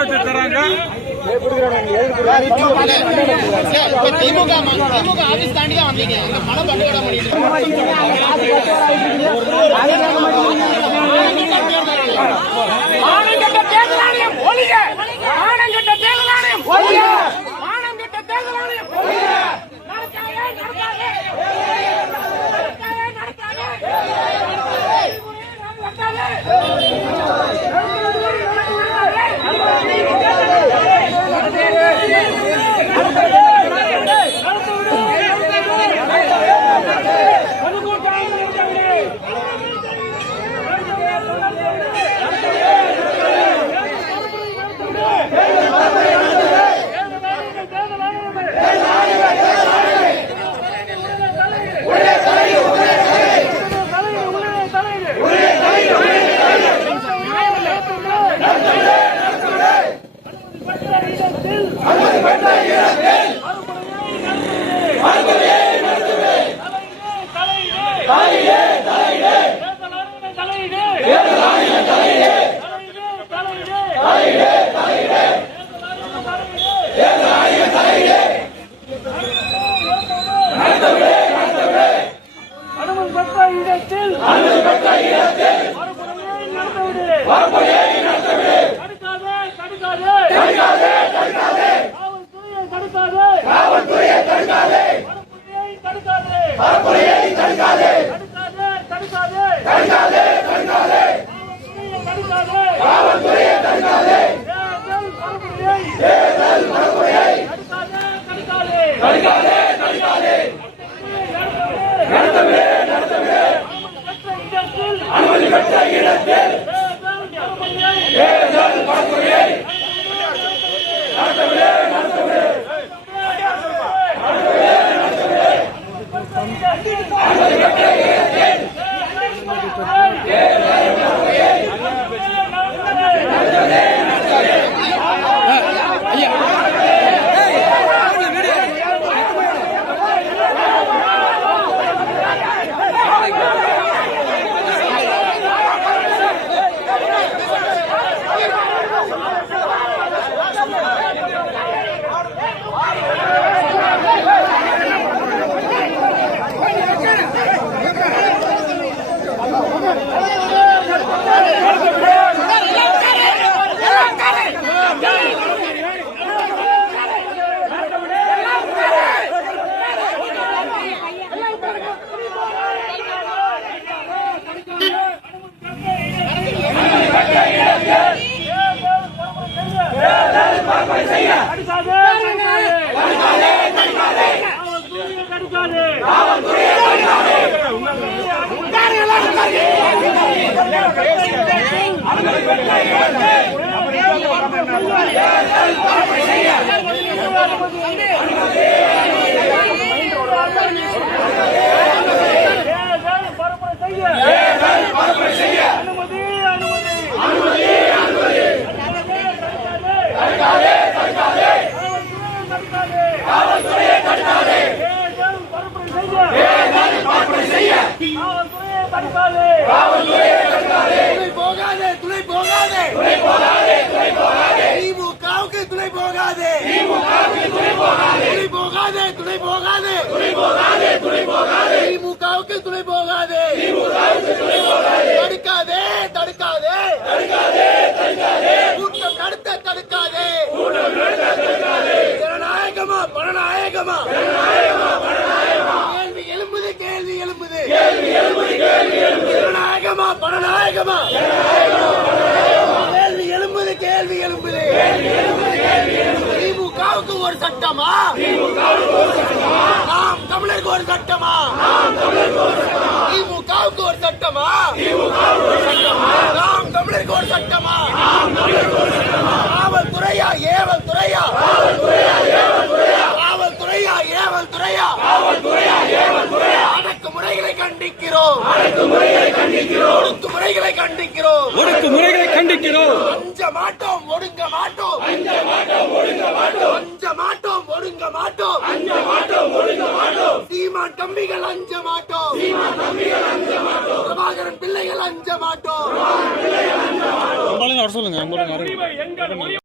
வச்சு தராங்க. இப்ப திமுக திமுக ஆபீஸ் தாண்டி தான் வந்தீங்க. தடுக்காதே தடுக்காதே. தடுக்காதே மறுபடியை தடுக்காதே தடுக்காதே தடுக்காதே தடுக்காதே தடுக்காதே. அனுமதி அனுமதி அனுமதி அனுமதி தடுக்காதே தடுக்காதே காவல்துறையை தடுக்காதே தேர்தல் பரப்புரை செய்ய காவல்துறையை தடுக்காதே துணை போகாதே துணை போகாதே துணை போகாதே துணை போகாதே திமுகவுக்கு துணை போகாதே. திமுகவுக்கு துணை போகாதே துணை போகாதே. துணை போகாதே துணை போகாதே துணை போகாதே திமுகவுக்கு துணை போகாதே. திமுகவுக்கு துணை போகாதே தடுக்காதே தடுக்காதே. தடுக்காதே தடுக்காதே கூட்டம் நடத்த தடுக்காதே. கூட்டம் நடத்த தடுக்காதே ஜனநாயகமா பணநாயகமா ஜனநாயகமா பணநாயகமா கேள்வி எழும்புது கேள்வி எழும்புது. கேள்வி எழும்புது கேள்வி எழும்புது ஜனநாயகமா பணநாயகமா ஜனநாயகமா எழும்புது. திமுகவுக்கு ஒரு சட்டமா? நாம் தமிழருக்கு ஒரு சட்டமா? திமுகவுக்கு ஒரு சட்டமா? நாம் தமிழருக்கு ஒரு சட்டமா? காவல்துறையா ஏவல் துறையா காவல்துறையா ஏவல் துறையா அடக்குமுறைகளை கண்டிக்கிறோம் அடக்குமுறைகளை கண்டிக்கிறோம் ஒடுக்குமுறைகளை கண்டிக்கிறோம் அஞ்ச மாட்டோம் ஒடுங்க மாட்டோம் அஞ்ச மாட்டோம் ஒடுங்க மாட்டோம் அஞ்ச மாட்டோம் ஒடுங்க மாட்டோம் அஞ்ச மாட்டோம் ஒடுங்க மாட்டோம் சீமான் தம்பிகள் அஞ்ச மாட்டோம் சீமான் தம்பிகள் அஞ்ச மாட்டோம் பிரபாகரன் பிள்ளைகள் அஞ்ச மாட்டோம் வர சொல்லுங்க நாளான்னைக்கு-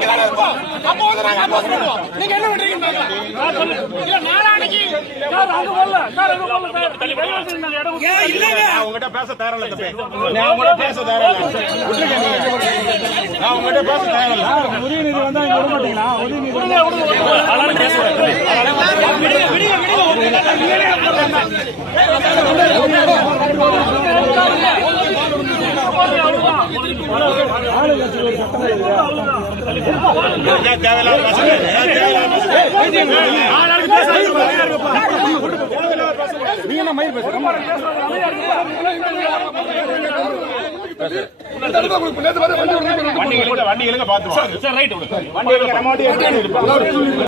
உதயநிதி நீங்க நாங்க இங்க தானே இருப்போம். அப்போ வந்து நாங்க oppose பண்ணுவோம். நீங்க என்ன பார்க்கலாம். இல்ல, ஏன் இல்லைங்க? உங்ககிட்ட பேச தயாரில்ல தம்பி. நான் உங்ககிட்ட பேச தயாரில்ல. நான் உங்ககிட்ட பேச தயாரில்ல. பார்த்து வண்டி இழுங்க நம்ம வண்டி எடுத்துட்டு இருப்போம்